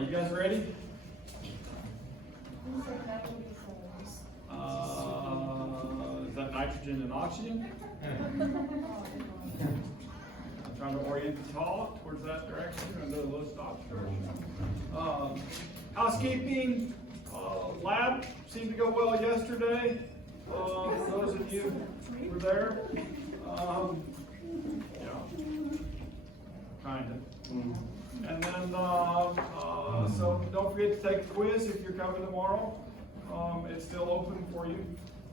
You guys ready? Is that nitrogen and oxygen? I'm trying to orient the talk towards that direction and do a low stop. Housekeeping, lab seemed to go well yesterday. For those of you who were there, yeah, kind of. And then, so don't forget to take a quiz if you're coming tomorrow. It's still open for you.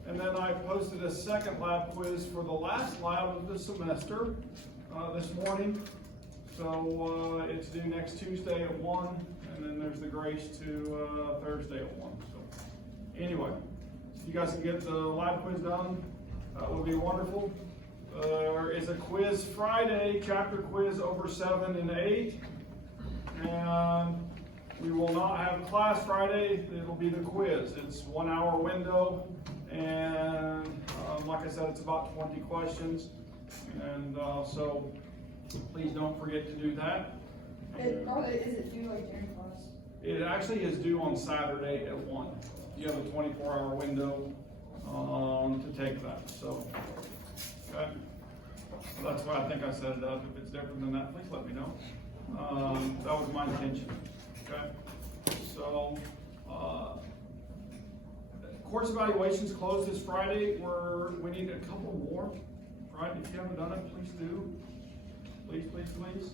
And then I posted a second lab quiz for the last lab of the semester this morning. So it's due next Tuesday at 1, and then there's the grace to Thursday at 1. So anyway, if you guys can get the lab quiz done, that would be wonderful. There is a quiz Friday, chapter quiz over 7 and 8. And we will not have class Friday, it'll be the quiz. It's 1 hour window, and like I said, it's about 20 questions. And so please don't forget to do that. Is it due like during class? It actually is due on Saturday at 1. You have a 24-hour window to take that. So, okay. So that's why I think I set it up. If it's different than that, please let me know. That was my intention. Okay. So, course evaluations closed this Friday. We need a couple more. Right? If you haven't done it, please do. Please, please, please.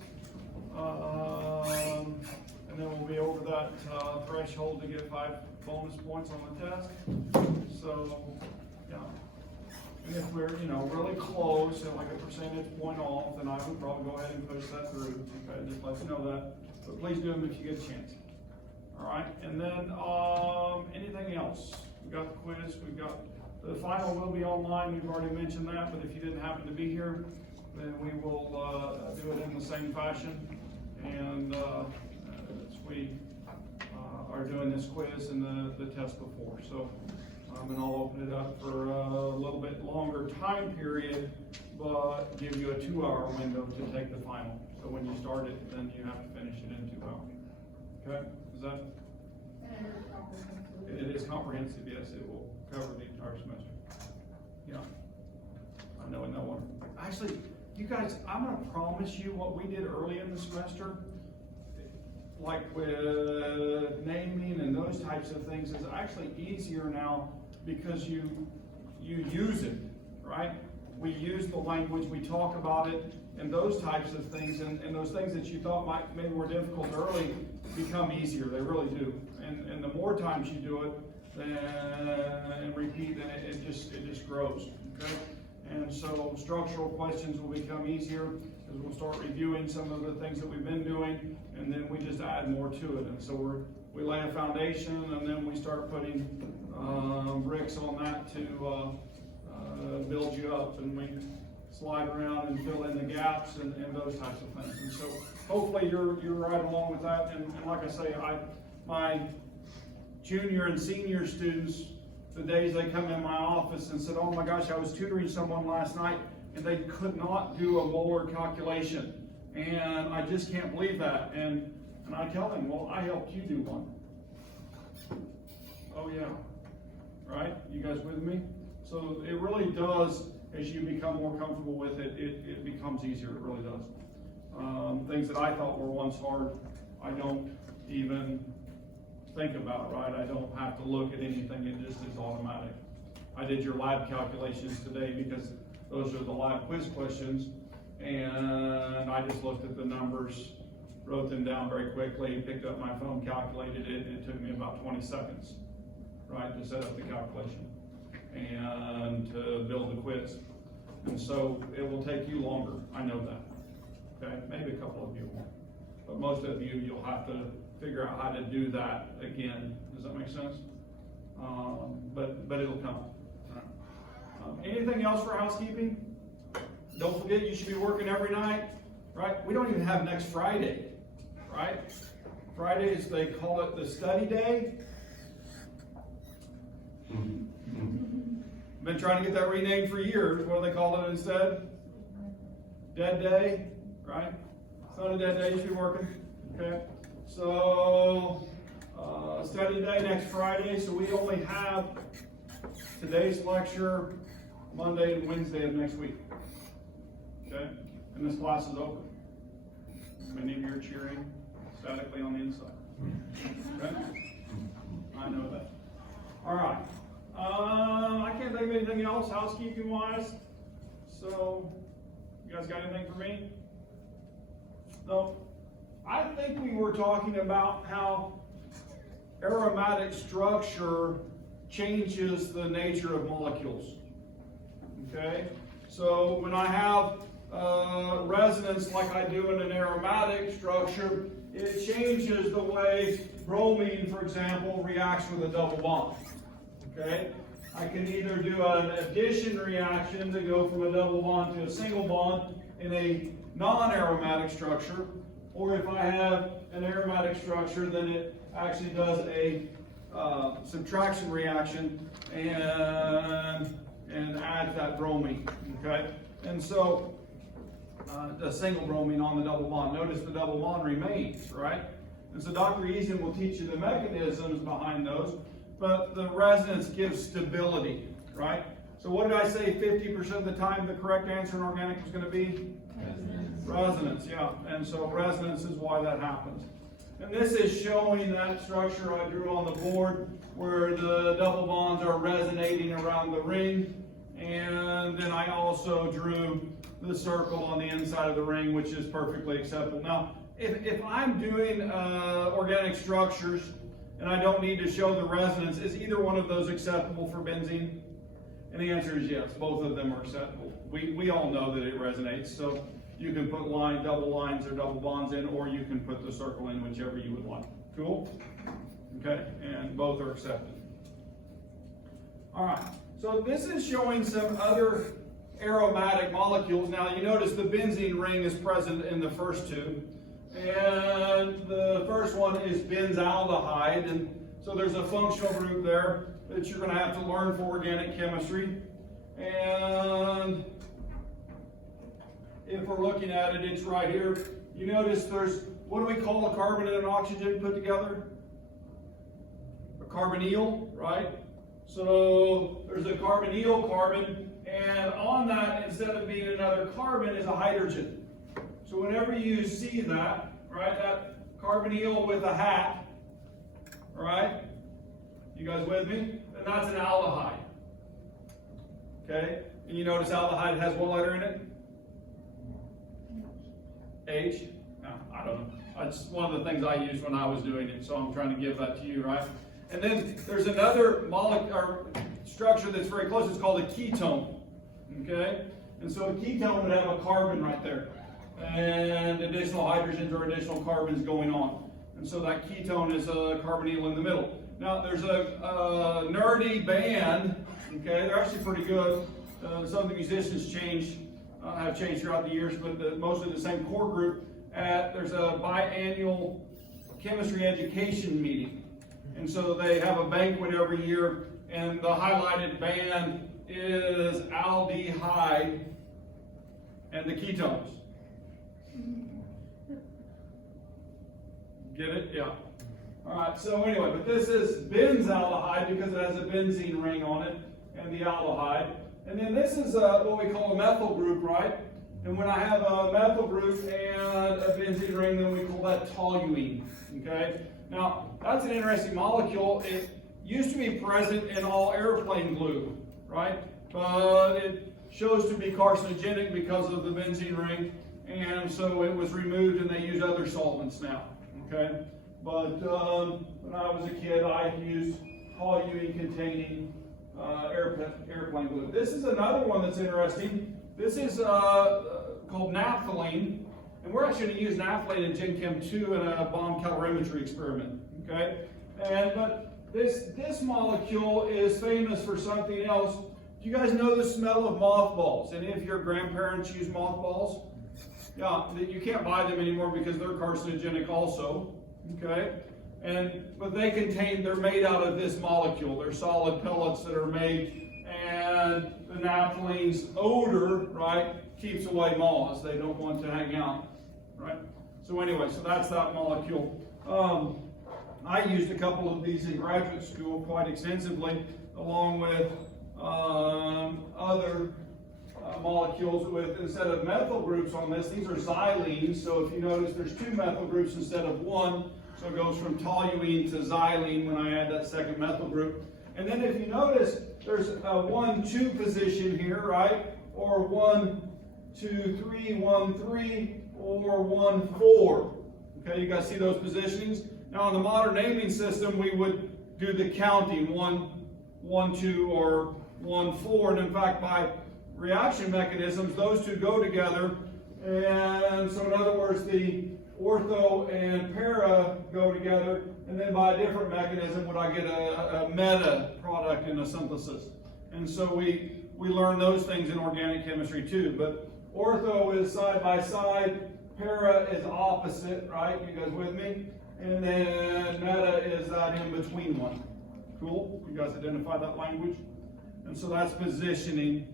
And then we'll be over that threshold to get 5 bonus points on the test. So, yeah. And if we're, really close and like a percentage point off, then I would probably go ahead and push that through. Okay, just let you know that. But please do them if you get a chance. All right, and then anything else? We got the quiz. We got the final will be online. We've already mentioned that. But if you didn't happen to be here, then we will do it in the same fashion. And as we are doing this quiz and the test before. So. And I'll open it up for a little bit longer time period, but give you a 2-hour window to take the final. So when you start it, then you have to finish it in 2 hours. Okay? Is that? It is comprehensive, yes. It will cover the entire semester. Yeah. I know no one. Actually, you guys, I'm going to promise you what we did early in the semester, like with naming and those types of things, is actually easier now because you use it, right? We use the language, we talk about it, and those types of things, and those things that you thought maybe were difficult early become easier. They really do. And the more times you do it and repeat, then it just grows. Okay? And so structural questions will become easier as we'll start reviewing some of the things that we've been doing, and then we just add more to it. And so we lay a foundation, and then we start putting bricks on that to build you up, and we slide around and fill in the gaps and those types of things. And so hopefully you're right along with that. And like I say, my junior and senior students, the days they come in my office and said, oh my gosh, I was tutoring someone last night and they could not do a molar calculation. And I just can't believe that. And I tell them, well, I helped you do one. Oh yeah. Right? You guys with me? So it really does, as you become more comfortable with it, it becomes easier. It really does. Things that I thought were once hard, I don't even think about, right? I don't have to look at anything. It just is automatic. I did your lab calculations today because those are the lab quiz questions. And I just looked at the numbers, wrote them down very quickly, picked up my phone, calculated it, and it took me about 20 seconds, right, to set up the calculation and to build the quiz. And so it will take you longer, I know that, okay? Maybe a couple of you won't, but most of you, you'll have to figure out how to do that again. Does that make sense? But it'll come. Anything else for housekeeping? Don't forget, you should be working every night, right? We don't even have next Friday, right? Fridays, they call it the study day. Been trying to get that renamed for years. What do they call it instead? Dead day, right? It's not a dead day, you should be working, okay? So, study day next Friday, so we only have today's lecture, Monday and Wednesday of next week. Okay? And this class is open. Many of you are cheering statically on the inside. Okay? I know that. All right. I can't think of anything else housekeeping wise. So, you guys got anything for me? No. I think we were talking about how aromatic structure changes the nature of molecules. Okay? So when I have resonance like I do in an aromatic structure, it changes the way bromine, for example, reacts with a double bond. Okay? I can either do an addition reaction to go from a double bond to a single bond in a non-aromatic structure, or if I have an aromatic structure, then it actually does a subtraction reaction and adds that bromine. Okay? And so the single bromine on the double bond. Notice the double bond remains, right? And so Dr. Eason will teach you the mechanisms behind those, but the resonance gives stability, right? So what did I say 50% of the time the correct answer in organic is going to be? Resonance, yeah. And so resonance is why that happens. And this is showing that structure I drew on the board where the double bonds are resonating around the ring. And then I also drew the circle on the inside of the ring, which is perfectly acceptable. Now, if I'm doing organic structures and I don't need to show the resonance, is either one of those acceptable for benzene? And the answer is yes, both of them are acceptable. We all know that it resonates, so you can put double lines or double bonds in, or you can put the circle in, whichever you would like. Cool? Okay, and both are accepted. All right, so this is showing some other aromatic molecules. Now you notice the benzene ring is present in the first two, and the first one is benzaldehyde, and so there's a functional group there that you're going to have to learn for organic chemistry. And if we're looking at it, it's right here. You notice there's, what do we call a carbon and an oxygen put together? A carbonyl, right? So there's a carbonyl carbon, and on that, instead of being another carbon, is a hydrogen. So whenever you see that, right, that carbonyl with a hat, right? You guys with me? Then that's an aldehyde. Okay? And you notice aldehyde has what letter in it? H? No, I don't know. That's one of the things I used when I was doing it, so I'm trying to give that to you, right? And then there's another structure that's very close. It's called a ketone. Okay? And so a ketone would have a carbon right there, and additional hydrogens or additional carbons going on. And so that ketone is a carbonyl in the middle. Now there's a nerdy band. Okay, they're actually pretty good. Some of the musicians have changed throughout the years, but mostly the same core group. There's a biannual chemistry education meeting, and so they have a banquet every year, and the highlighted band is aldehyde and the ketones. Get it? Yeah. All right. So anyway, but this is benzaldehyde because it has a benzene ring on it, and the aldehyde. And then this is what we call a methyl group, right? And when I have a methyl group and a benzene ring, then we call that toluene. Okay? Now, that's an interesting molecule. It used to be present in all airplane glue, right? But it shows to be carcinogenic because of the benzene ring, and so it was removed and they use other solvents now. Okay? But when I was a kid, I used toluene containing airplane glue. This is another one that's interesting. This is called naphthalene, and we're actually going to use naphthalene in Gen Chem 2 in a bomb calorimetry experiment. Okay, but this molecule is famous for something else. Do you guys know the smell of mothballs? Any of your grandparents use mothballs? Yeah, you can't buy them anymore because they're carcinogenic also. Okay. But they're made out of this molecule. They're solid pellets that are made, and the naphthalene's odor, right, keeps away moths. They don't want to hang out, right? So anyway, so that's that molecule. I used a couple of these in graduate school quite extensively, along with other molecules with, instead of methyl groups on this, these are xylenes. So if you notice, there's 2 methyl groups instead of 1. So it goes from toluene to xylene when I add that second methyl group. And then if you notice, there's a 1-2 position here, right? Or 1-2-3, 1-3, or 1-4. Okay, you guys see those positionings? Now in the modern naming system, we would do the counting, 1-2, or 1-4. And in fact, by reaction mechanisms, those two go together. And so in other words, the ortho and para go together, and then by a different mechanism would I get a meta product in a synthesis. And so we learn those things in organic chemistry too. But ortho is side by side, para is opposite, right? You guys with me? And then meta is that in between one. Cool? You guys identify that language? And so that's positioning.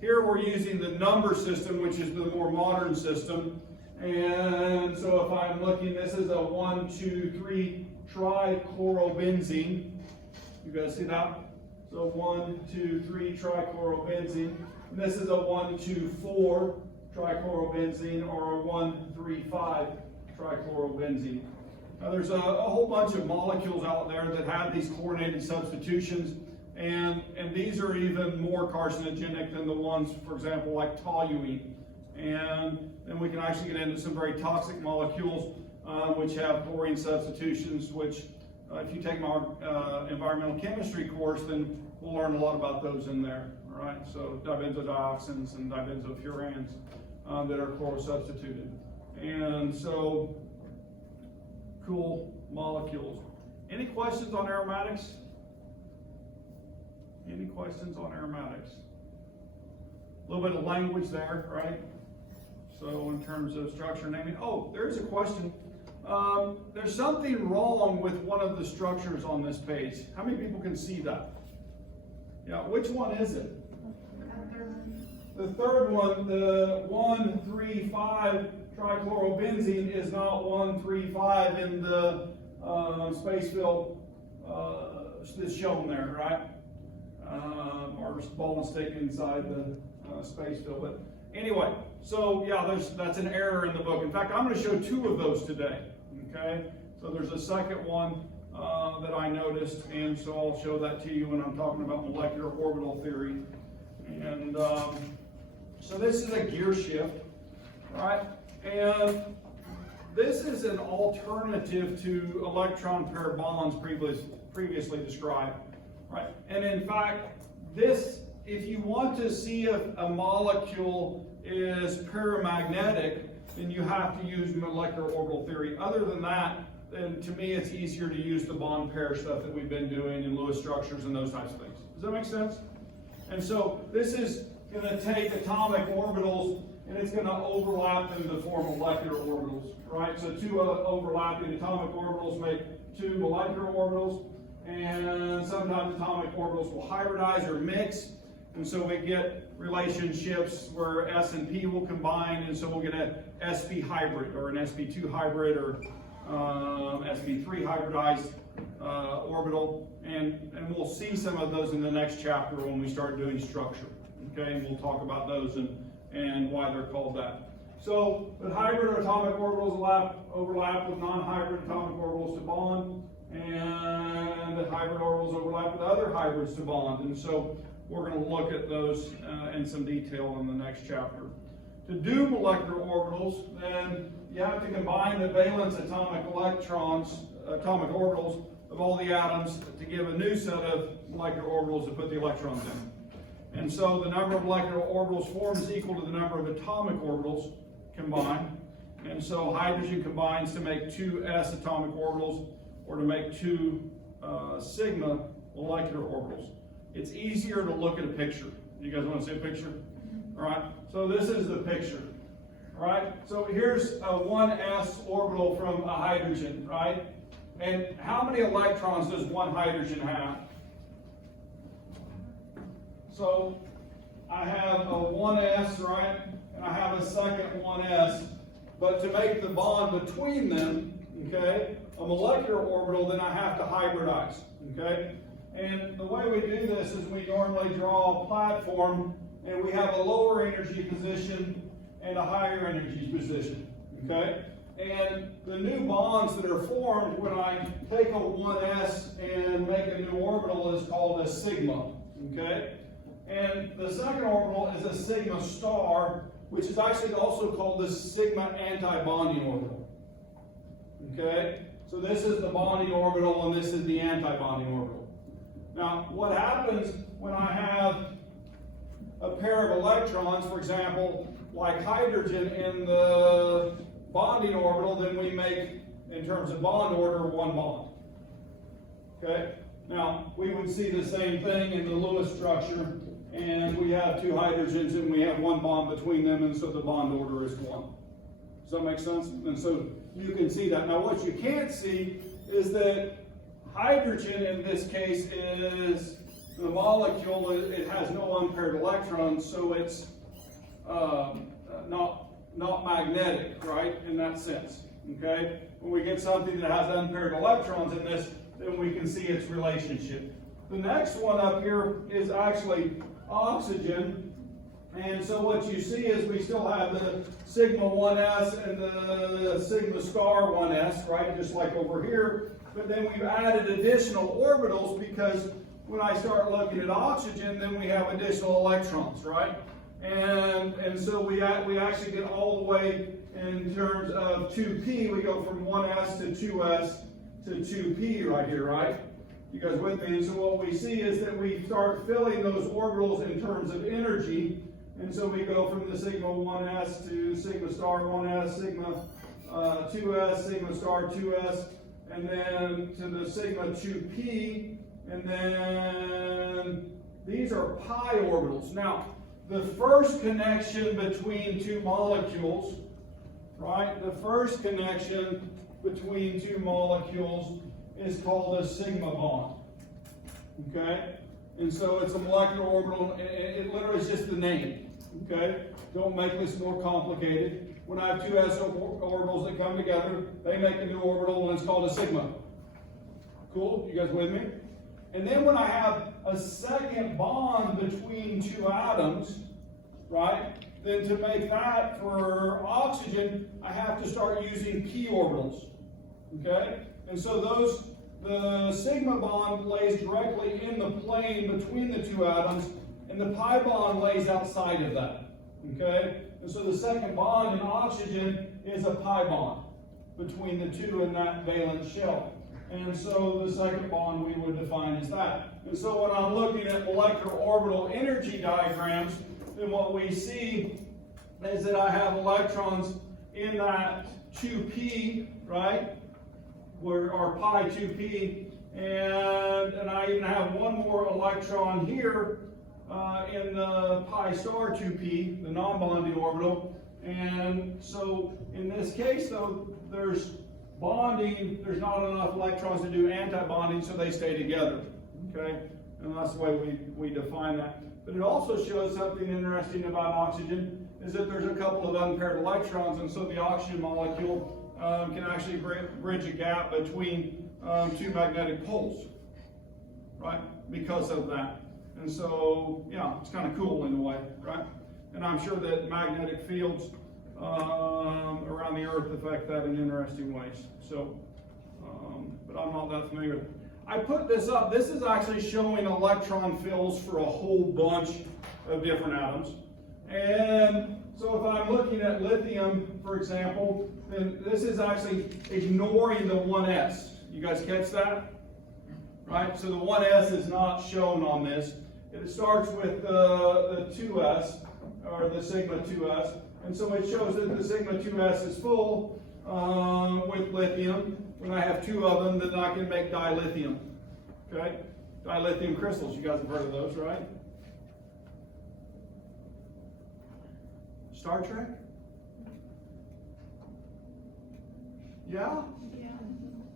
Here we're using the number system, which is the more modern system. And so if I'm looking, this is a 1,2,3 trichlorobenzene. You guys see that? So 1,2,3 trichlorobenzene. And this is a 1,2,4 trichlorobenzene or a 1,3,5 trichlorobenzene. Now there's a whole bunch of molecules out there that have these chlorinated substitutions, and these are even more carcinogenic than the ones, for example, like toluene. And then we can actually get into some very toxic molecules which have chlorine substitutions, which if you take my environmental chemistry course, then we'll learn a lot about those in there. All right, so dibenzodioxins and dibenzofurans that are chlorosubstituted. And so, cool molecules. Any questions on aromatics? Any questions on aromatics? A little bit of language there, right? So in terms of structure naming, oh, there's a question. There's something wrong with one of the structures on this page. How many people can see that? Yeah, which one is it? The third one, the 1,3,5 trichlorobenzene is not 1,3,5 in the space fill that's shown there, right? Or ball and stick inside the space fill. But anyway, so yeah, that's an error in the book. In fact, I'm going to show 2 of those today. Okay, so there's a second one that I noticed, and so I'll show that to you when I'm talking about molecular orbital theory. And so this is a gear shift, right? And this is an alternative to electron pair bonds previously described, right? And in fact, this, if you want to see if a molecule is paramagnetic, then you have to use molecular orbital theory. Other than that, then to me it's easier to use the bond pair stuff that we've been doing in Lewis structures and those types of things. Does that make sense? And so this is going to take atomic orbitals and it's going to overlap them to form molecular orbitals, right? So 2 overlapping atomic orbitals make 2 molecular orbitals, and sometimes atomic orbitals will hybridize or mix, and so we get relationships where S and P will combine, and so we'll get an sp hybrid or an sp2 hybrid or sp3 hybridized orbital, and we'll see some of those in the next chapter when we start doing structure. Okay, and we'll talk about those and why they're called that. So, the hybrid or atomic orbitals overlap with non-hybrid atomic orbitals to bond, and the hybrid orbitals overlap with other hybrids to bond. And so, we're going to look at those in some detail in the next chapter. To do molecular orbitals, then you have to combine the valence atomic orbitals of all the atoms to give a new set of molecular orbitals to put the electrons in. And so the number of molecular orbitals formed is equal to the number of atomic orbitals combined. And so hydrogen combines to make 2 s atomic orbitals or to make 2 sigma molecular orbitals. It's easier to look at a picture. You guys want to see a picture? All right. So this is the picture. All right. So here's a 1s orbital from a hydrogen, right? And how many electrons does one hydrogen have? So I have a 1s, right? And I have a second 1s. But to make the bond between them, okay, a molecular orbital, then I have to hybridize, okay? And the way we do this is we normally draw a platform, and we have a lower energy position and a higher energy position, okay? And the new bonds that are formed when I take a 1s and make a new orbital is called a sigma, okay? And the second orbital is a sigma star, which is actually also called the sigma anti-bonding orbital, okay? So this is the bonding orbital and this is the anti-bonding orbital. Now, what happens when I have a pair of electrons, for example, like hydrogen in the bonding orbital, then we make, in terms of bond order, one bond. Okay? Now, we would see the same thing in the Lewis structure, and we have two hydrogens and we have one bond between them, and so the bond order is one. Does that make sense? And so you can see that. Now, what you can't see is that hydrogen in this case is the molecule, it has no unpaired electrons, so it's not magnetic, right, in that sense, okay? When we get something that has unpaired electrons in this, then we can see its relationship. The next one up here is actually oxygen, and so what you see is we still have the sigma 1s and the sigma star 1s, right, just like over here, but then we've added additional orbitals because when I start looking at oxygen, then we have additional electrons, right? And so we actually get all the way in terms of 2p, we go from 1s to 2s to 2p right here, right? You guys with me? And so what we see is that we start filling those orbitals in terms of energy, and so we go from the sigma 1s to sigma star 1s, sigma 2s, sigma star 2s, and then to the sigma 2p, and then these are pi orbitals. Now, the first connection between two molecules, right? The first connection between two molecules is called a sigma bond, okay? And so it's a molecular orbital, it literally is just the name, okay? Don't make this more complicated. When I have two s orbitals that come together, they make a new orbital, and it's called a sigma. Cool? You guys with me? And then when I have a second bond between two atoms, right, then to make that for oxygen, I have to start using p orbitals, okay? And so the sigma bond lays directly in the plane between the two atoms, and the pi bond lays outside of that, okay? And so the second bond in oxygen is a pi bond between the two in that valence shell. And so the second bond we would define as that. And so when I'm looking at molecular orbital energy diagrams, then what we see is that I have electrons in that 2p, right? Or pi 2p, and I even have one more electron here in the pi star 2p, the non-bonding orbital. And so in this case, though, there's bonding, there's not enough electrons to do anti-bonding, so they stay together, okay? And that's the way we define that. But it also shows something interesting about oxygen, is that there's a couple of unpaired electrons, and so the oxygen molecule can actually bridge a gap between two magnetic poles, right? Because of that. And so, yeah, it's kind of cool in a way, right? And I'm sure that magnetic fields around the Earth affect that in interesting ways. So, but I'm not that familiar with it. I put this up. This is actually showing electron fills for a whole bunch of different atoms. And so if I'm looking at lithium, for example, then this is actually ignoring the 1s. You guys catch that? Right? So the 1s is not shown on this. It starts with the 2s, or the sigma 2s. And so it shows that the sigma 2s is full with lithium. When I have two of them, then I can make dilithium. Okay? Dilithium crystals. You guys have heard of those, right? Star Trek? Yeah? Yeah.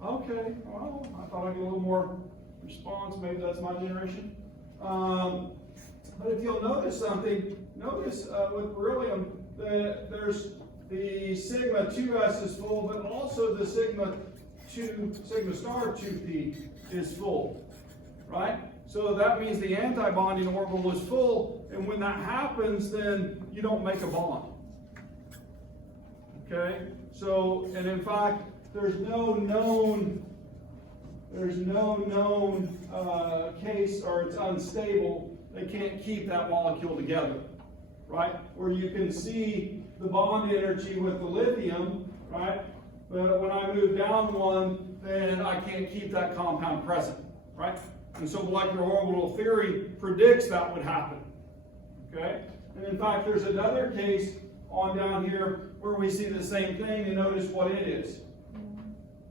Okay. Well, I thought I'd get a little more response. Maybe that's my generation. But if you'll notice something, notice with beryllium that there's the sigma 2s is full, but also the sigma sigma star 2p is full, right? So that means the anti-bonding orbital is full, and when that happens, then you don't make a bond. Okay? So, and in fact, there's no known case, or it's unstable, they can't keep that molecule together, right? Where you can see the bond energy with the lithium, right? But when I move down one, then I can't keep that compound present, right? And so molecular orbital theory predicts that would happen, okay? And in fact, there's another case on down here where we see the same thing, and notice what it is.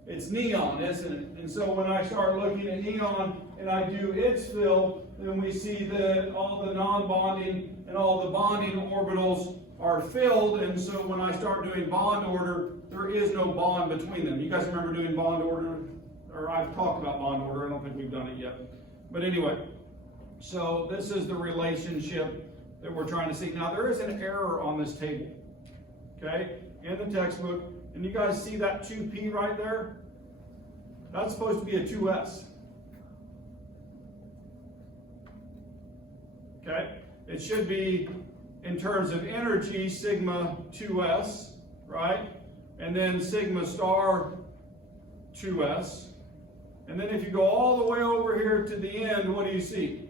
It's neon, isn't it? And so when I start looking at neon and I do its fill, then we see that all the non-bonding and all the bonding orbitals are filled, and so when I start doing bond order, there is no bond between them. You guys remember doing bond order? Or I've talked about bond order, I don't think we've done it yet. But anyway, so this is the relationship that we're trying to see. Now there is an error on this table, okay, in the textbook. And you guys see that 2p right there? That's supposed to be a 2s. Okay? It should be, in terms of energy, sigma 2s, right? And then sigma star 2s. And then if you go all the way over here to the end, what do you see?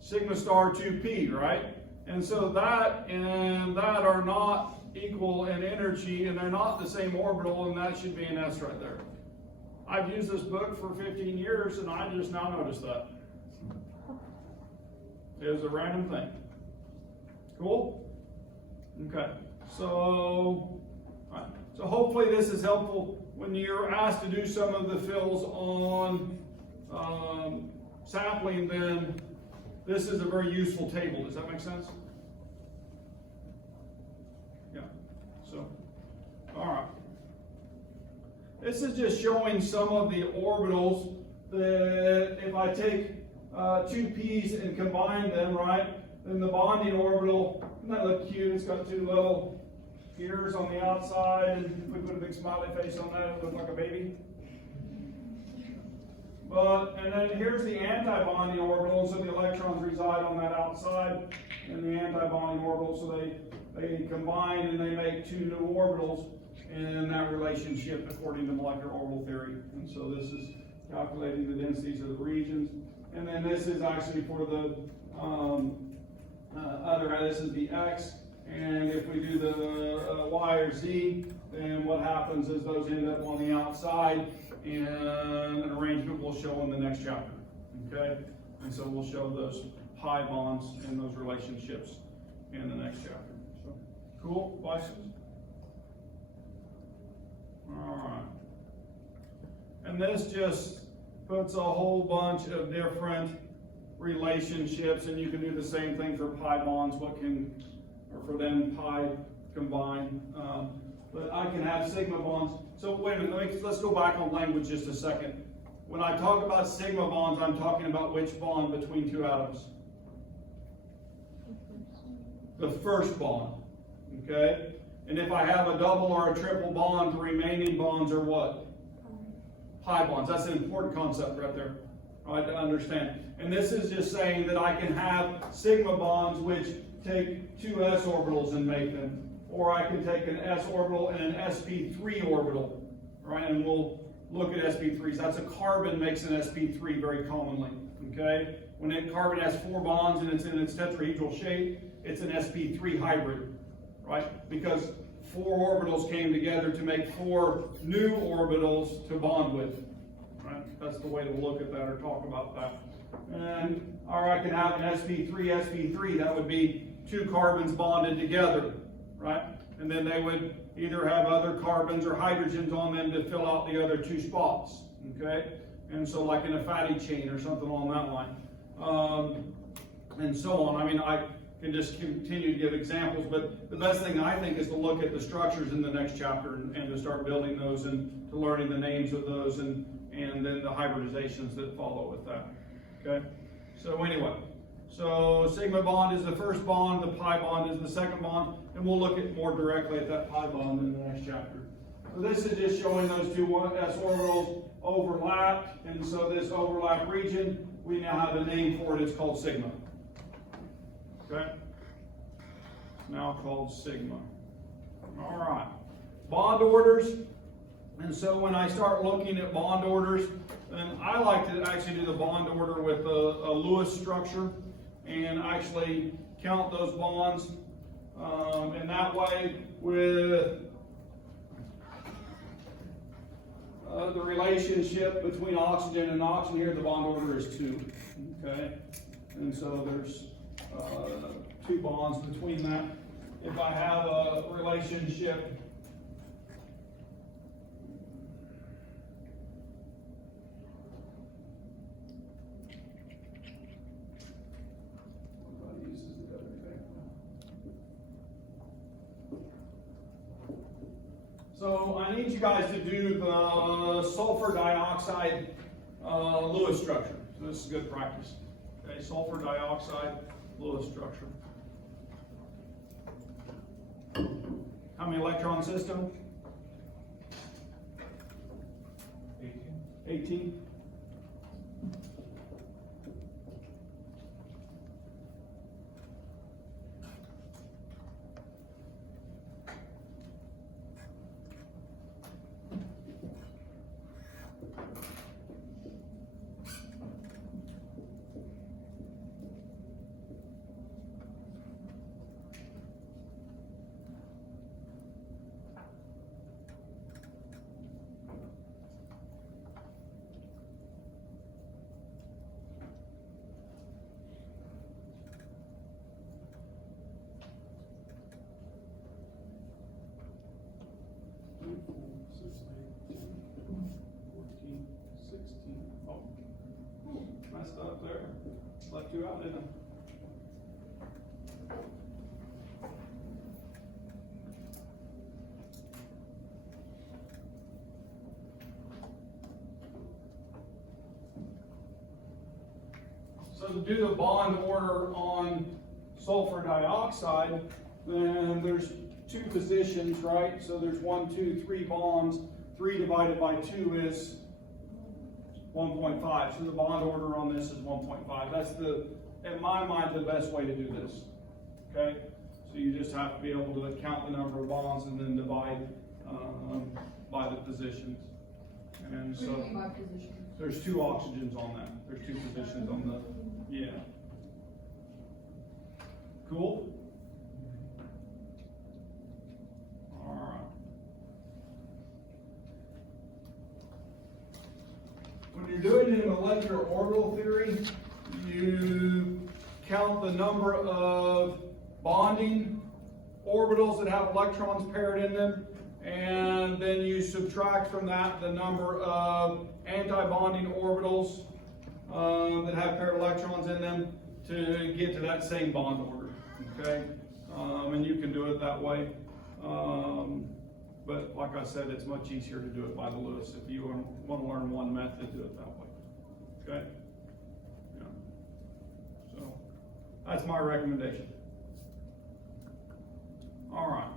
Sigma star 2p, right? And so that and that are not equal in energy, and they're not the same orbital, and that should be an S right there. I've used this book for 15 years, and I just now noticed that. It was a random thing. Cool? Okay. So hopefully this is helpful when you're asked to do some of the fills on sampling. Then this is a very useful table. Does that make sense? Yeah. So, all right. This is just showing some of the orbitals that if I take two p's and combine them, right, then the bonding orbital, doesn't that look cute? It's got two little ears on the outside, and if we put a big smiley face on that, it would look like a baby. And then here's the anti-bonding orbital, so the electrons reside on that outside, and the anti-bonding orbital, so they combine and they make two new orbitals in that relationship according to molecular orbital theory. And so this is calculating the densities of the regions. And then this is actually for the this is the X. And if we do the Y or Z, then what happens is those end up on the outside, and an arrangement we'll show in the next chapter. Okay? And so we'll show those pi bonds and those relationships in the next chapter. So, cool? Questions? All right. And this just puts a whole bunch of different relationships, and you can do the same thing for pi bonds. Or for them pi combined. But I can have sigma bonds. So wait a minute, let's go back on language just a second. When I talk about sigma bonds, I'm talking about which bond between two atoms? The first bond. Okay? And if I have a double or a triple bond, the remaining bonds are what? Pi bonds. That's an important concept right there, right, to understand. And this is just saying that I can have sigma bonds which take two s orbitals and make them. Or I can take an s orbital and an sp3 orbital, right? And we'll look at sp3s. That's a carbon makes an sp3 very commonly, okay? When a carbon has four bonds and it's in its tetrahedral shape, it's an sp3 hybrid, right? Because four orbitals came together to make four new orbitals to bond with, right? That's the way to look at that or talk about that. And, or I can have an sp3, that would be two carbons bonded together, right? And then they would either have other carbons or hydrogens on them to fill out the other two spots, okay? And so like in a fatty chain or something along that line. And so on. I mean, I can just continue to give examples, but the best thing I think is to look at the structures in the next chapter and to start building those and to learning the names of those and then the hybridizations that follow with that, okay? So anyway. So sigma bond is the first bond, the pi bond is the second bond, and we'll look at more directly at that pi bond in the next chapter. this is just showing those two s orbitals overlapped, and so this overlap region, we now have a name for it. It's called sigma. Okay? It's now called sigma. All right. Bond orders. And so when I start looking at bond orders, then I like to actually do the bond order with a Lewis structure and actually count those bonds. And that way, with the relationship between oxygen and oxygen here, the bond order is 2. Okay? And so there's 2 bonds between that. If I have a relationship So I need you guys to do the sulfur dioxide Lewis structure. So this is good practice. Okay, sulfur dioxide Lewis structure. How many electron system? 18. Messed up there. Left you out, didn't I? So to do the bond order on sulfur dioxide, then there's 2 positions, right? So there's 1, 2, 3 bonds. 3 divided by 2 is 1.5. So the bond order on this is 1.5. That's in my mind, the best way to do this. Okay? So you just have to be able to count the number of bonds and then divide by the positions. And so What do you mean by position? there's 2 oxygens on that. There's 2 positions on the, yeah. Cool? All right. When you're doing it in molecular orbital theory, you count the number of bonding orbitals that have electrons paired in them, and then you subtract from that the number of anti-bonding orbitals that have paired electrons in them to get to that same bond order. Okay? And you can do it that way. But like I said, it's much easier to do it by the Lewis. If you want to learn one method, do it that way. Okay? Yeah. So that's my recommendation. All right.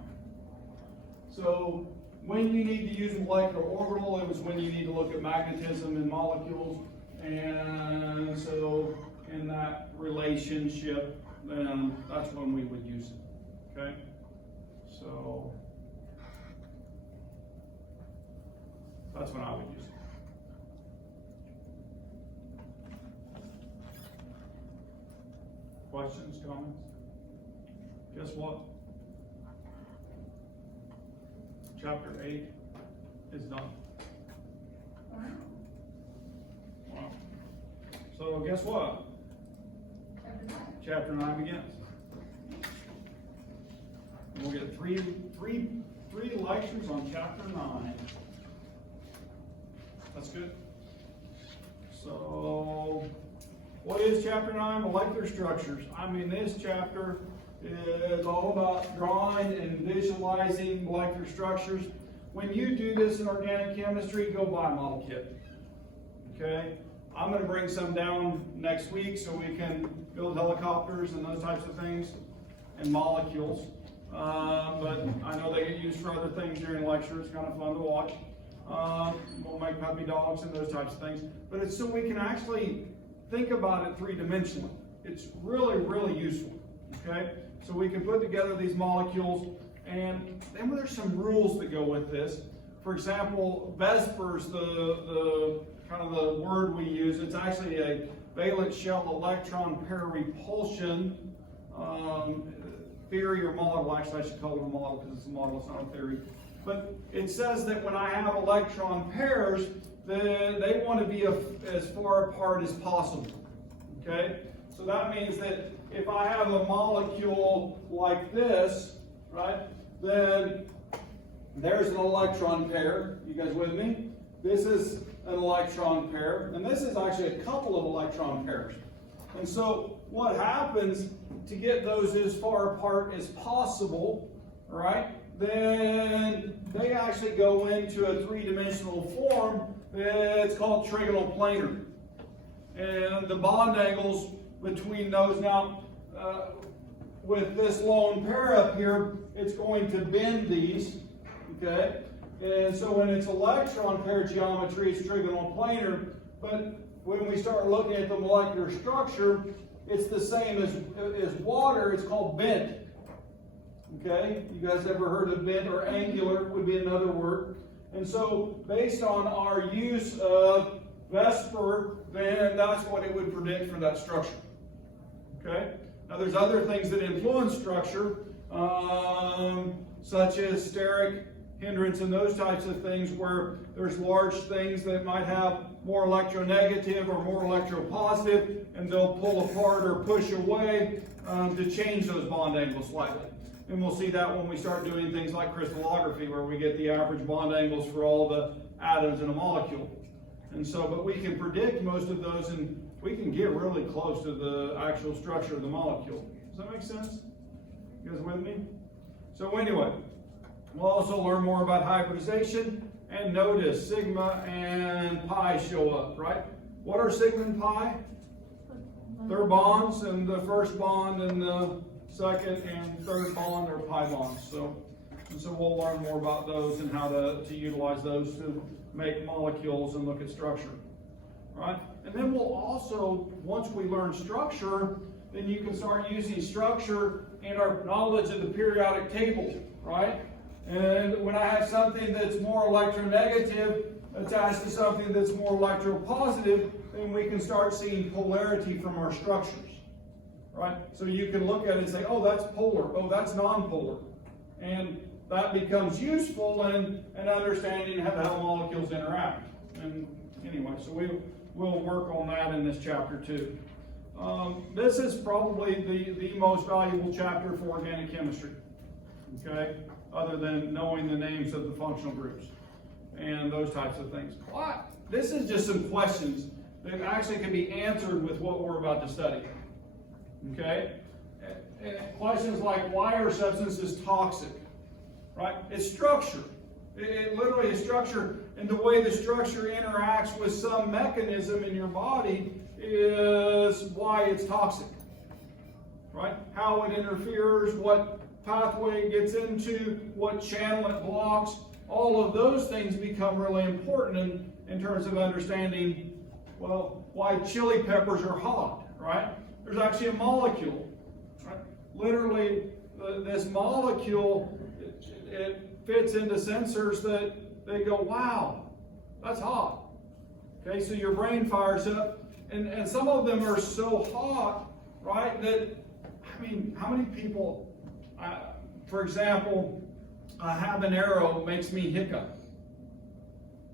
So when you need to use a molecular orbital, it was when you need to look at magnetism in molecules. And so in that relationship, then that's when we would use it. Okay? So that's when I would use it. Questions, comments? Guess what? Chapter 8 is done. Wow. So guess what? Chapter 9 begins. And we'll get three lectures on chapter 9. That's good. So, what is chapter 9? Molecular structures. I mean, this chapter is all about drawing and visualizing molecular structures. When you do this in organic chemistry, go buy a model kit. Okay? I'm going to bring some down next week so we can build helicopters and those types of things and molecules. but I know they get used for other things during lecture. It's kind of fun to watch. We'll make puppy dogs and those types of things. But it's so we can actually think about it three-dimensionally. It's really, really useful, okay? So we can put together these molecules, and then there's some rules that go with this. For example, Vespers, the kind of the word we use, it's actually a valence shell electron pair repulsion theory or model. Actually, I should call it a model because it's a model, it's not a theory. But it says that when I have electron pairs, they want to be as far apart as possible. Okay? So that means that if I have a molecule like this, right, then there's an electron pair. You guys with me? This is an electron pair, and this is actually a couple of electron pairs. And so what happens to get those as far apart as possible, right, then they actually go into a three-dimensional form. It's called trigonal planar. And the bond angles between those, now with this lone pair up here, it's going to bend these, okay? And so when it's electron pair geometry, it's trigonal planar. But when we start looking at the molecular structure, it's the same as water. It's called bent. Okay? You guys ever heard of bent, or angular would be another word. And so based on our use of Vesper, then that's what it would predict for that structure. Okay? Now there's other things that influence structure, such as steric hindrance and those types of things, where there's large things that might have more electronegative or more electropositive, and they'll pull apart or push away to change those bond angles slightly. And we'll see that when we start doing things like crystallography, where we get the average bond angles for all the atoms in a molecule. And so, but we can predict most of those, and we can get really close to the actual structure of the molecule. Does that make sense? You guys with me? So anyway, we'll also learn more about hybridization, and notice sigma and pi show up, right? What are sigma and pi? They're bonds, and the first bond and the second and third bond are pi bonds. So we'll learn more about those and how to utilize those to make molecules and look at structure. Right? And then we'll also, once we learn structure, then you can start using structure in our knowledge of the periodic table, right? And when I have something that's more electronegative attached to something that's more electropositive, then we can start seeing polarity from our structures. Right? So you can look at it and say, oh, that's polar, oh, that's nonpolar. And that becomes useful in understanding how molecules interact. And anyway, so we'll work on that in this chapter too. This is probably the most valuable chapter for organic chemistry, okay? Other than knowing the names of the functional groups and those types of things. But this is just some questions that actually can be answered with what we're about to study. Okay? And questions like, why are substances toxic? Right? It's structure. It literally is structure, and the way the structure interacts with some mechanism in your body is why it's toxic. Right? How it interferes, what pathway it gets into, what channel it blocks, all of those things become really important in terms of understanding, well, why chili peppers are hot, right? There's actually a molecule, right? Literally, this molecule, it fits into sensors that they go, wow, that's hot. Okay, so your brain fires up, and some of them are so hot, right, that, I mean, how many people, for example, a habanero makes me hiccup.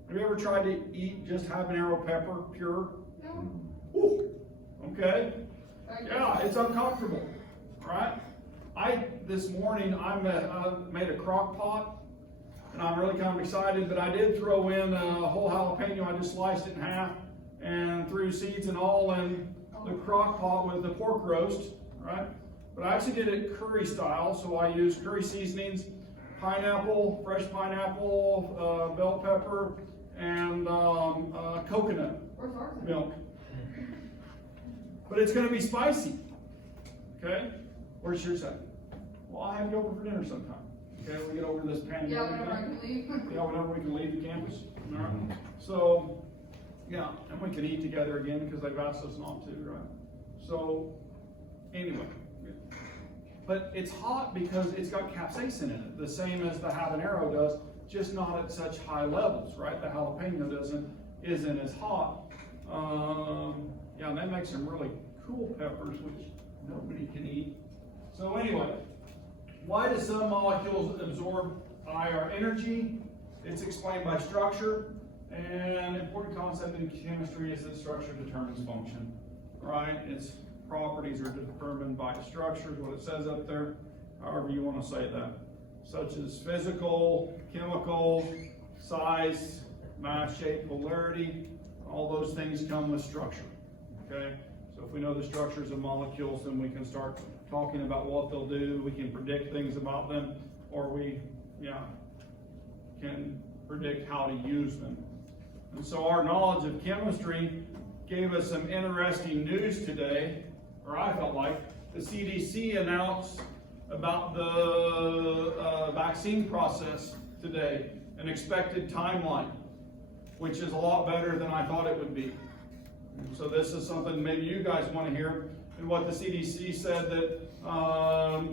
Have you ever tried to eat just habanero pepper, pure? No. Ooh, okay. Yeah, it's uncomfortable, right? This morning, I made a crock pot, and I'm really kind of excited, but I did throw in a whole jalapeno. I just sliced it in half and threw seeds and all in the crock pot with the pork roast, right? But I actually did it curry style, so I used curry seasonings, pineapple, fresh pineapple, bell pepper, and coconut milk. But it's going to be spicy. Okay? Where's yours at? well, I'll have you over for dinner sometime. Okay, we get over this pandemic. Yeah, whenever I thing. can leave. Yeah, whenever we can leave the campus. All right. So, yeah, and we can eat together again because they've asked us not to, right? So, anyway. But it's hot because it's got capsaicin in it, the same as the habanero does, just not at such high levels, right? The jalapeno isn't as hot. Yeah, and they make some really cool peppers, which nobody can eat. So anyway, why do some molecules absorb IR energy? It's explained by structure, and an important concept in chemistry is that structure determines function, right? Its properties are determined by structures, what it says up there, however you want to say that, such as physical, chemical, size, mass, shape, polarity. All those things come with structure, okay? So if we know the structures of molecules, then we can start talking about what they'll do. We can predict things about them, or we, can predict how to use them. And so our knowledge of chemistry gave us some interesting news today, or I felt like. The CDC announced about the vaccine process today, an expected timeline, which is a lot better than I thought it would be. And so this is something maybe you guys want to hear. And what the CDC said that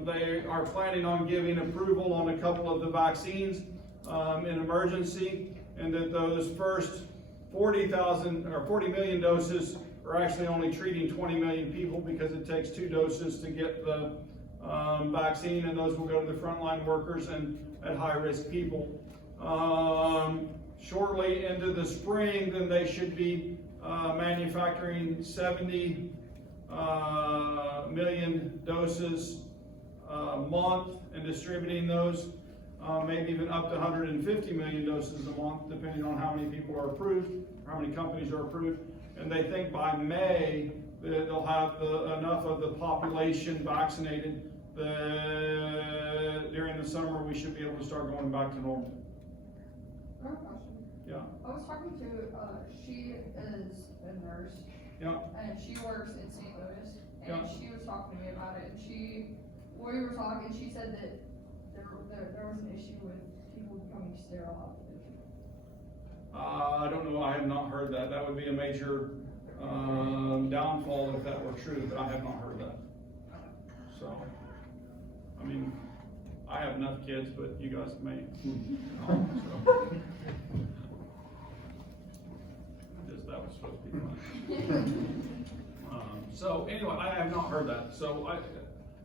they are planning on giving approval on a couple of the vaccines in emergency, and that those first 40 million doses are actually only treating 20 million people because it takes 2 doses to get the vaccine, and those will go to the frontline workers and at high-risk people. Shortly into the spring, then they should be manufacturing 70 million doses a month and distributing those, maybe even up to 150 million doses a month, depending on how many people are approved, how many companies are approved. And they think by May that they'll have enough of the population vaccinated that during the summer we should be able to start going back to normal. I have a question. Yeah. I was talking to, she is a nurse. Yeah. And she works in St. Louis. And Yeah. she was talking to me about it. And we were talking, she said that there was an issue with people becoming sterile. I don't know, I have not heard that. That would be a major downfall if that were true, but I have not heard that. So, I mean, I have enough kids, but you guys may. Just that was supposed to be fun. So anyway, I have not heard that. So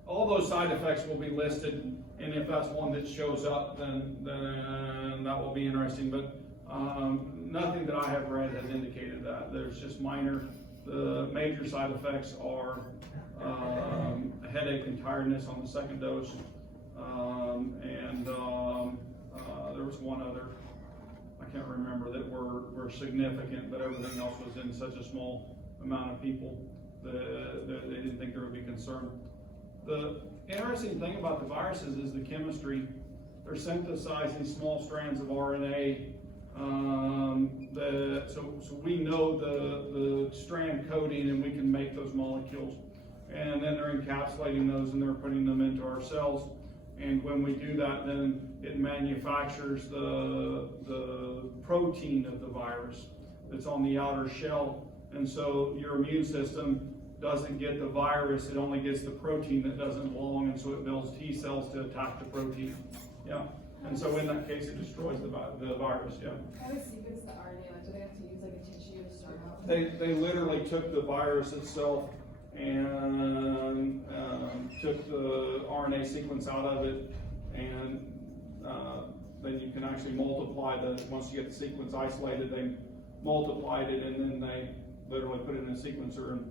all those side effects will be listed, and if that's one that shows up, then that will be interesting. But nothing that I have read has indicated that. There's just minor. The major side effects are headache and tiredness on the second dose, and there was one other, I can't remember, that were significant, but everything else was in such a small amount of people that they didn't think there would be concern. The interesting thing about the viruses is the chemistry. They're synthesizing small strands of RNA. So we know the strand coding, and we can make those molecules. And then they're encapsulating those, and they're putting them into our cells. And when we do that, then it manufactures the protein of the virus that's on the outer shell. And so your immune system doesn't get the virus, it only gets the protein that doesn't belong, and so it builds T cells to attack the protein. Yeah. And so in that case, it destroys the virus. Yeah. How do they sequence the RNA? Like, do they have to use like a tissue to start out? They literally took the virus itself and took the RNA sequence out of it, and then you can actually multiply once you get the sequence isolated, they multiplied it, and then they literally put it in a sequencer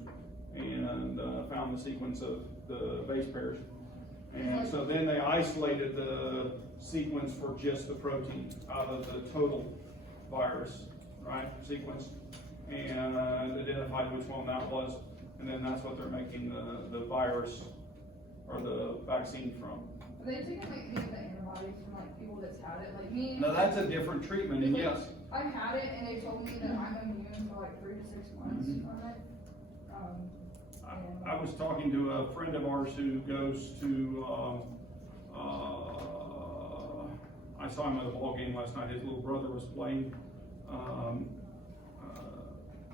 and found the sequence of the base pairs. And so then they isolated the sequence for just the protein out of the total virus, right, sequence, and identified which one that was, and then that's what they're making the virus or the vaccine from. Are they taking like any of the antibodies from like people that's had it? Like me? Now that's a different treatment, and yes. I've had it, and they told me that I'm immune for like 3 to 6 months on it. I was talking to a friend of ours who goes to I saw him at a ball game last night. His little brother was playing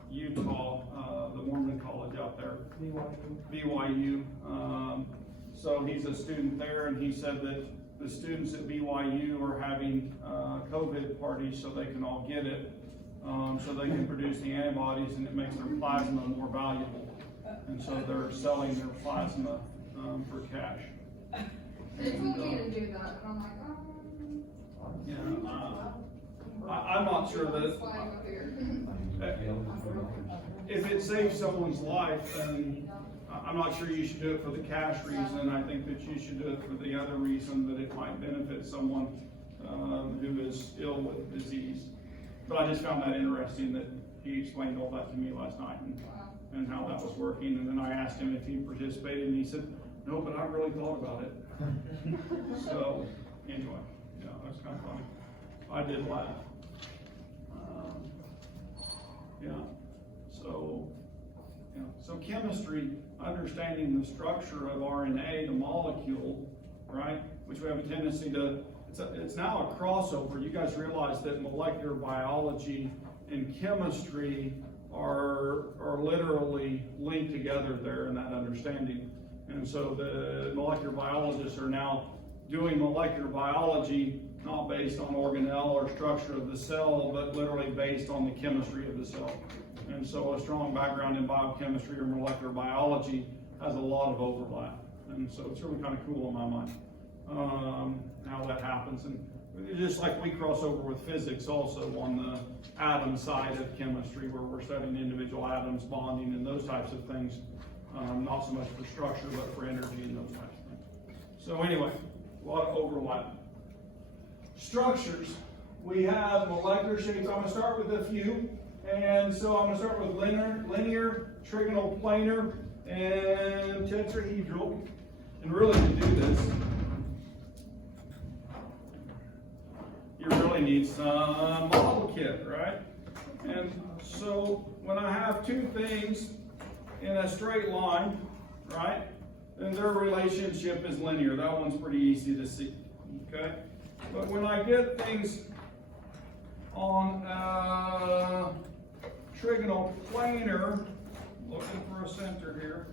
Utah, the Mormon college out there. BYU. So he's a student there, and he said that the students at BYU are having COVID parties so they can all get it, so they can produce the antibodies, and it makes their plasma more valuable. And so they're selling their plasma for cash. They told me to do that, and I'm like, I'm not sure that flag up here. if it saves someone's life, then I'm not sure you should do it for the cash reason. I think that you should do it for the other reason, that it might benefit someone who is ill with disease. But I just found that interesting that he explained all that to me last night and how that was working. And then I asked him if he participated, and he said, no, but I really thought about it. So anyway, yeah, that's kind of funny. I did laugh. So chemistry, understanding the structure of RNA, the molecule, right? Which we have a tendency to, it's now a crossover. You guys realize that molecular biology and chemistry are literally linked together there in that understanding. And so the molecular biologists are now doing molecular biology not based on organelle or structure of the cell, but literally based on the chemistry of the cell. And so a strong background in biochemistry or molecular biology has a lot of overlap. And so it's really kind of cool in my mind how that happens. And just like we cross over with physics also on the atom side of chemistry, where we're studying individual atoms, bonding, and those types of things. Not so much for structure, but for energy and those types of things. So anyway, a lot of overlap. Structures. We have molecular shapes. I'm going to start with a few. And so I'm going to start with linear, trigonal, planar, and tetrahedral. And really to do this, you really need some model kit, right? And so when I have two things in a straight line, right, then their relationship is linear. That one's pretty easy to see, okay? But when I get things on trigonal planar, looking for a center here.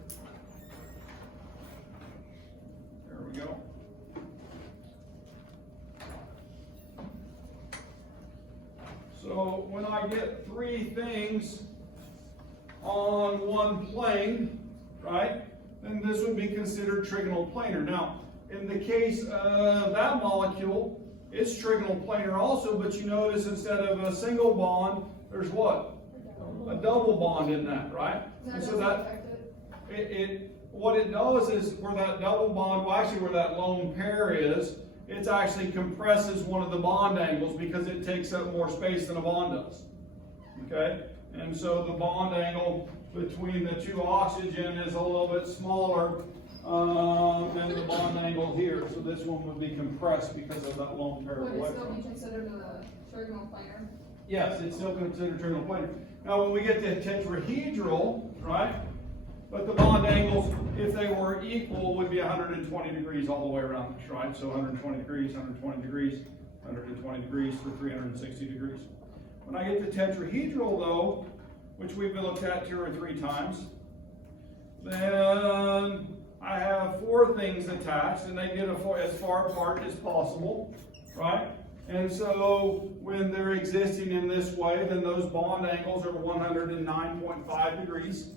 There we go. So when I get three things on one plane, right, then this would be considered trigonal planar. Now, in the case of that molecule, it's trigonal planar also, but you notice instead of a single bond, there's what? A double bond in that, right? And so that what it does is where that double bond, well actually where that lone pair is, it actually compresses one of the bond angles because it takes up more space than a bond does. Okay? And so the bond angle between the two oxygen is a little bit smaller than the bond angle here. So this one would be compressed because of that lone pair of Would it still electrons. be considered a trigonal planar? Yes, it's still considered trigonal planar. Now when we get to tetrahedral, right, but the bond angles, if they were equal, would be 120 degrees all the way around this, right? So 120 degrees, 120 degrees, 120 degrees for 360 degrees. When I get to tetrahedral though, which we've looked at 2 or 3 times, then I have 4 things attached, and they get as far apart as possible, right? And so when they're existing in this way, then those bond angles are 109.5 degrees,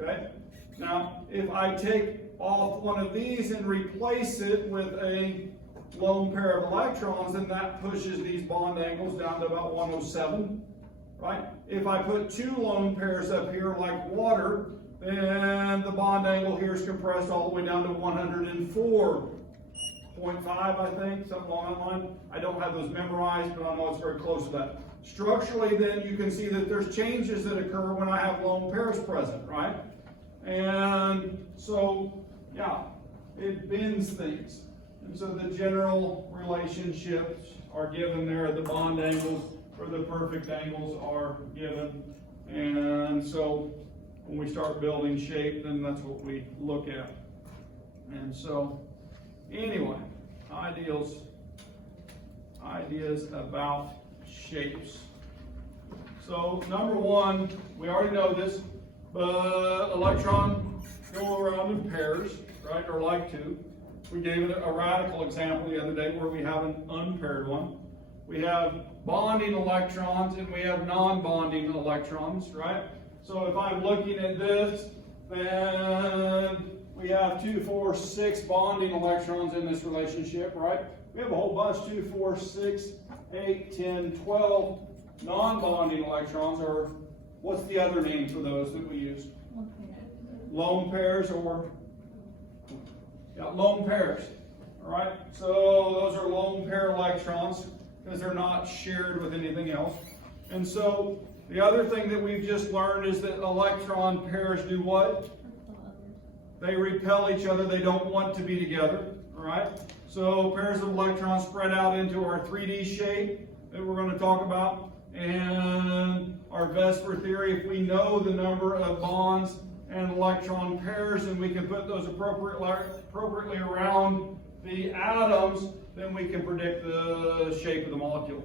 okay? Now, if I take off one of these and replace it with a lone pair of electrons, then that pushes these bond angles down to about 107, right? If I put 2 lone pairs up here like water, then the bond angle here is compressed all the way down to 104.5, I think, something along that line. I don't have those memorized, but I know it's very close to that. Structurally, then, you can see that there's changes that occur when I have lone pairs present, right? And so, yeah, it bends things. And so the general relationships are given there. The bond angles for the perfect angles are given. And so when we start building shape, then that's what we look at. And so, anyway, ideas about shapes. So number one, we already know this, but electron go around in pairs, right, or like to. We gave it a radical example the other day where we have an unpaired one. We have bonding electrons and we have non-bonding electrons, right? So if I'm looking at this, then we have 2, 4, 6 bonding electrons in this relationship, right? We have a whole bunch, 2, 4, 6, 8, 10, 12 non-bonding electrons, or what's the other name for those that we use? Lone pairs, or lone pairs. All right, so those are lone pair electrons because they're not shared with anything else. And so the other thing that we've just learned is that electron pairs do what? They repel each other. They don't want to be together. All right, so pairs of electrons spread out into our 3D shape that we're going to talk about, and our Vesper theory. If we know the number of bonds and electron pairs, and we can put those appropriately around the atoms, then we can predict the shape of the molecule.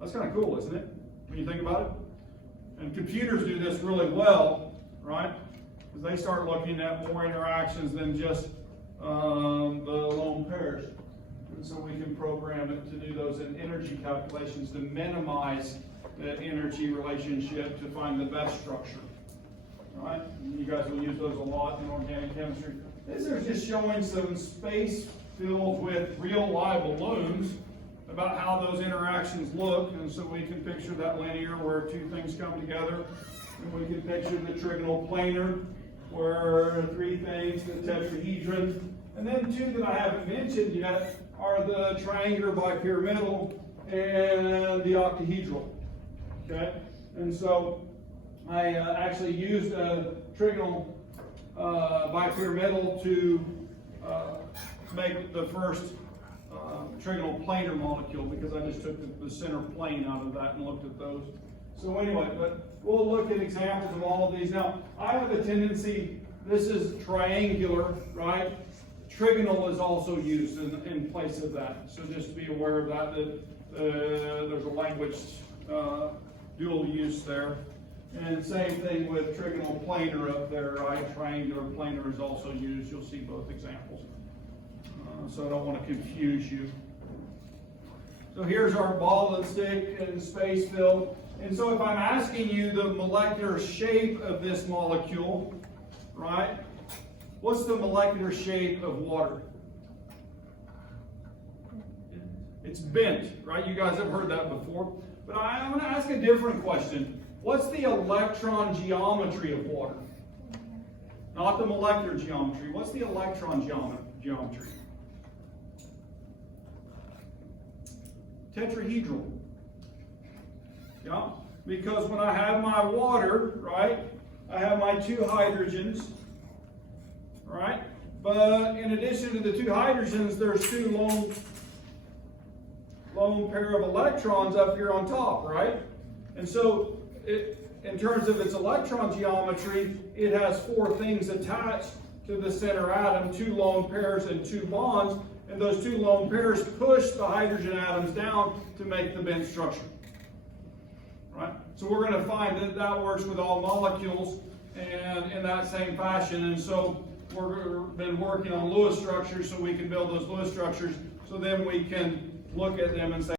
That's kind of cool, isn't it? When you think about it. And computers do this really well, right? Because they start looking at more interactions than just the lone pairs. And so we can program it to do those in energy calculations to minimize the energy relationship to find the best structure. Right? You guys will use those a lot in organic chemistry. This is just showing some space filled with real live balloons about how those interactions look. And so we can picture that linear where two things come together. And we can picture the trigonal planar where three things, the tetrahedron. And then two that I haven't mentioned yet are the triangular bipyramidal and the octahedral. Okay? And so I actually used a trigonal bipyramidal to make the first trigonal planar molecule, because I just took the center plane out of that and looked at those. So anyway, but we'll look at examples of all of these. Now, I have a tendency, this is triangular, right? Trigonal is also used in place of that. So just be aware of that, there's a language dual use there. And same thing with trigonal planar up there, right? Triangular planar is also used. You'll see both examples. So I don't want to confuse you. So here's our ball and stick and space fill. And so if I'm asking you the molecular shape of this molecule, right? What's the molecular shape of water? It's bent, right? You guys have heard that before. But I'm going to ask a different question. What's the electron geometry of water? Not the molecular geometry. What's the electron geometry? Tetrahedral. Yeah? Because when I have my water, right, I have my two hydrogens, right? But in addition to the two hydrogens, there's two lone pair of electrons up here on top, right? And so in terms of its electron geometry, it has four things attached to the center atom, two lone pairs and two bonds, and those two lone pairs push the hydrogen atoms down to make the bent structure. Right? So we're going to find that that works with all molecules and in that same fashion. And so we've been working on Lewis structures so we can build those Lewis structures, so then we can look at them and say,